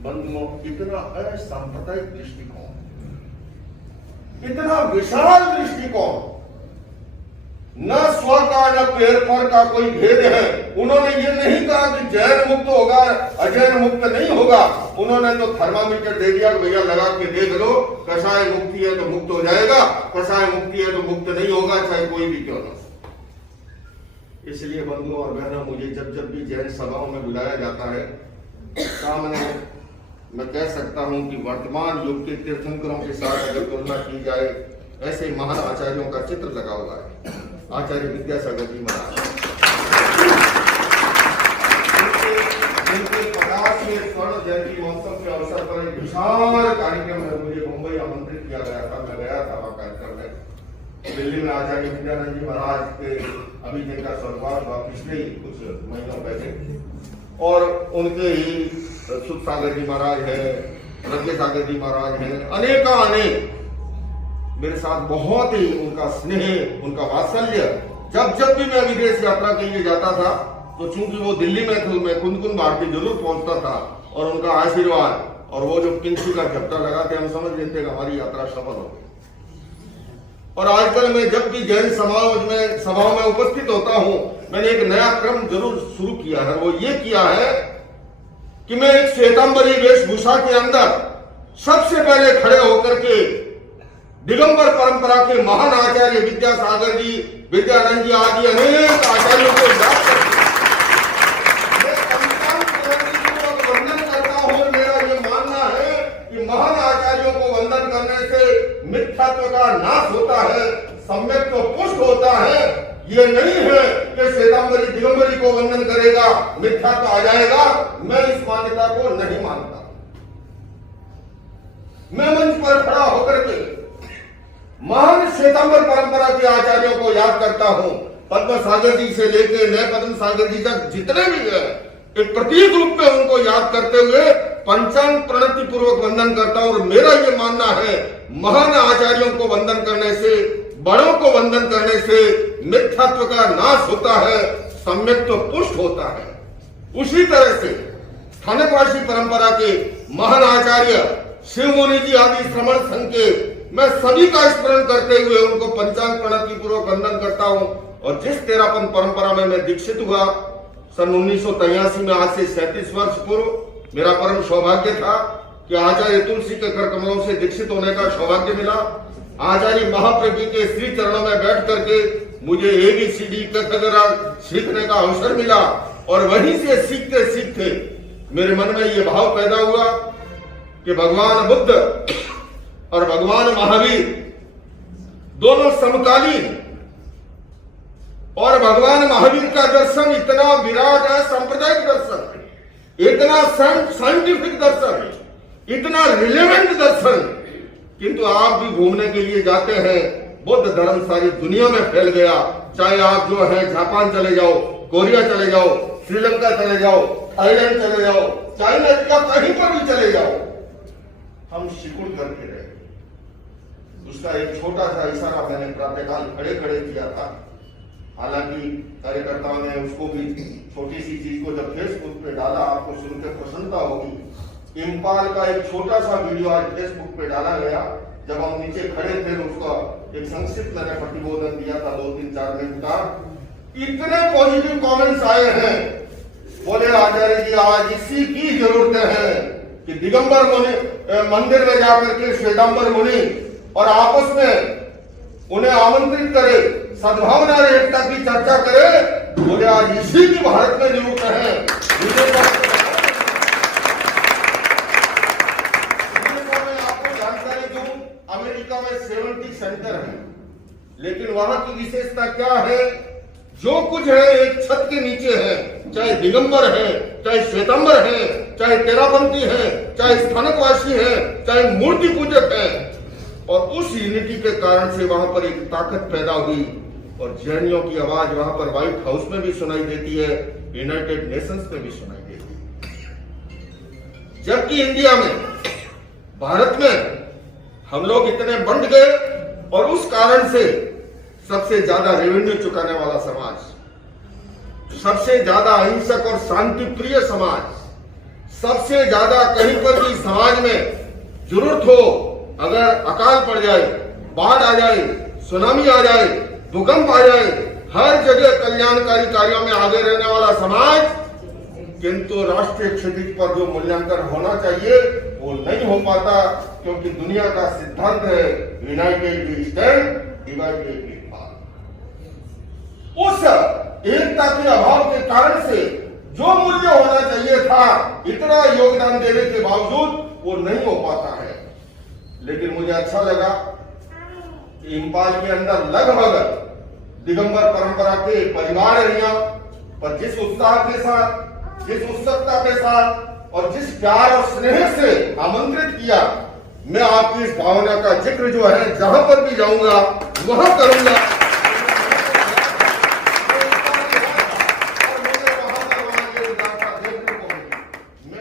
बंधुओं, इतना असांप्रदायिक दृष्टिकोण, इतना विशाल दृष्टिकोण, न स्व का न पेड़ पर का कोई भेद है। उन्होंने ये नहीं कहा कि जैन मुक्त होगा, अजैन मुक्त नहीं होगा। उन्होंने तो थर्मामीटर दे दिया कि भैया लगा के देख लो, कषाय मुक्ति है तो मुक्त हो जाएगा, कषाय मुक्ति है तो मुक्त नहीं होगा, चाहे कोई भी क्यों ना। इसलिए बंधुओं और बहनों, मुझे जब जब भी जैन सभाओं में बुलाया जाता है, सामने मैं कह सकता हूं कि वर्तमान युग के तीर्थंकरों के साथ अगर तुलना की जाए, ऐसे महान आचार्यों का चित्र लगा हुआ है। आचार्य विद्यासागर जी महाराज, उनके 50वें स्वर्ण जयंती महोत्सव के अवसर पर एक विशाल कार्यक्रम में मुझे मुंबई आमंत्रित किया गया था। मैं गया था वहां कार्यक्रम में। दिल्ली में आचार्य विद्यानंद जी महाराज के अभी जिनका स्वर्गवास हुआ पिछले ही कुछ महीनों पहले, और उनके ही सुख सागर जी महाराज है, रज्ञ सागर जी महाराज है, अनेक मेरे साथ बहुत ही उनका स्नेह, उनका वात्सल्य। जब भी मैं विदेश यात्रा के लिए जाता था, तो चूंकि वो दिल्ली में थे, मैं कुंदकुन भारती जरूर पहुंचता था, और उनका आशीर्वाद और वो जो किंची का झपटा लगाते, हम समझ लेते कि हमारी यात्रा सफल हो गई। और आजकल मैं जब भी जैन सभाओं में उपस्थित होता हूं, मैंने एक नया क्रम जरूर शुरू किया है। वो ये किया है कि मैं एक श्वेतांबरी वेशभूषा के अंदर सबसे पहले खड़े होकर के दिगंबर परंपरा के महान आचार्य विद्यासागर जी, विद्यानंद जी आदि अनेक आचार्यों को याद करके मैं पंचांग वंदन करता हूं। मेरा ये मानना है कि महान आचार्यों को वंदन करने से मिथ्यात्व का नाश होता है, सम्यक्त्व पुष्ट होता है। ये नहीं है कि श्वेतांबरी दिगंबरी को वंदन करेगा मिथ्यात्व आ जाएगा। मैं इस मान्यता को नहीं मानता। मैं मंच पर खड़ा होकर के महान श्वेतांबर परंपरा के आचार्यों को याद करता हूं। पद्म सागर जी से लेके नए पद्म सागर जी तक जितने भी हैं, एक प्रतीक रूप में उनको याद करते हुए पंचांग प्रणति पूर्वक वंदन करता हूं। और मेरा ये मानना है, महान आचार्यों को वंदन करने से, बड़ों को वंदन करने से मिथ्यात्व का नाश होता है, सम्यक्त्व पुष्ट होता है। उसी तरह से स्थानकवासी परंपरा के महान आचार्य शिव मुनि जी आदि श्रमण संघ के मैं सभी का स्मरण करते हुए उनको पंचांग प्रणति पूर्वक वंदन करता हूं। और जिस तेरापन परंपरा में मैं दीक्षित हुआ सन 1983 में, आज से 37 वर्ष पूर्व, मेरा परम सौभाग्य था कि आचार्य तुलसी के कर कमलों से दीक्षित होने का सौभाग्य मिला। आचार्य महाप्रभु के श्री चरणों में बैठ करके मुझे ABCD सीखने का अवसर मिला। और वहीं से सीखते सीखते मेरे मन में ये भाव पैदा हुआ कि भगवान बुद्ध और भगवान महावीर दोनों समकालीन, और भगवान महावीर का दर्शन इतना विराट है, सांप्रदायिक दर्शन, इतना साइंटिफिक दर्शन, इतना रिलेवेंट दर्शन। किंतु आप भी घूमने के लिए जाते हैं, बुद्ध धर्म सारी दुनिया में फैल गया। चाहे आप जो है जापान चले जाओ, कोरिया चले जाओ, श्रीलंका चले जाओ, थाईलैंड चले जाओ, चाइना का कहीं पर भी चले जाओ, हम सिकुड़ करके रहे। उसका एक छोटा सा इशारा मैंने प्रातःकाल खड़े खड़े किया था। हालांकि कार्यकर्ताओं ने उसको भी छोटी सी चीज को जब फेसबुक पे डाला, आपको सुनकर प्रसन्नता होगी। इम्फाल का एक छोटा सा वीडियो आज फेसबुक पे डाला गया। जब हम नीचे खड़े थे, उसका एक संक्षिप्त मैंने प्रतिबोधन दिया था 2-3-4 मिनट का। इतने पॉजिटिव कमेंट्स आए हैं, बोले आचार्य जी आज इसी की जरूरत है कि दिगंबर मुनि मंदिर में जाकर के श्वेतांबर मुनि और आपस में उन्हें आमंत्रित करे, सद्भावना और एकता की चर्चा करे। बोले आज इसी की भारत में जरूरत है। मैं आपको जानकारी दूं, अमेरिका में 70 सेंटर है, लेकिन वहां की विशेषता क्या है? जो कुछ है एक छत के नीचे है, चाहे दिगंबर है, चाहे श्वेतांबर है, चाहे तेरापंथी है, चाहे स्थानकवासी है, चाहे मूर्ति पूजक है। और उस यूनिटी के कारण से वहां पर एक ताकत पैदा हुई। और जैनियों की आवाज वहां पर व्हाइट हाउस में भी सुनाई देती है, यूनाइटेड नेशंस में भी सुनाई देती है। जबकि इंडिया में, भारत में हम लोग इतने बंट गए, और उस कारण से सबसे ज्यादा रेवेन्यू चुकाने वाला समाज, सबसे ज्यादा अहिंसक और शांति प्रिय समाज, सबसे ज्यादा कहीं पर भी समाज में जरूरत हो, अगर अकाल पड़ जाए, बाढ़ आ जाए, सुनामी आ जाए, भूकंप आ जाए, हर जगह कल्याणकारी कार्यों में आगे रहने वाला समाज, किंतु राष्ट्रीय क्षतिज पर जो मूल्यांकन होना चाहिए वो नहीं हो पाता, क्योंकि दुनिया का सिद्धांत है united we stand, divided we fall. उस एकता के अभाव के कारण से जो मूल्य होना चाहिए था, इतना योगदान देने के बावजूद वो नहीं हो पाता है। लेकिन मुझे अच्छा लगा कि इम्फाल के अंदर लगभग दिगंबर परंपरा के परिवार हैं यहाँ, पर जिस उत्साह के साथ, जिस उत्सुकता के साथ और जिस प्यार और स्नेह से आमंत्रित किया, मैं आपकी इस भावना का जिक्र जो है जहां पर भी जाऊंगा वहां करूंगा।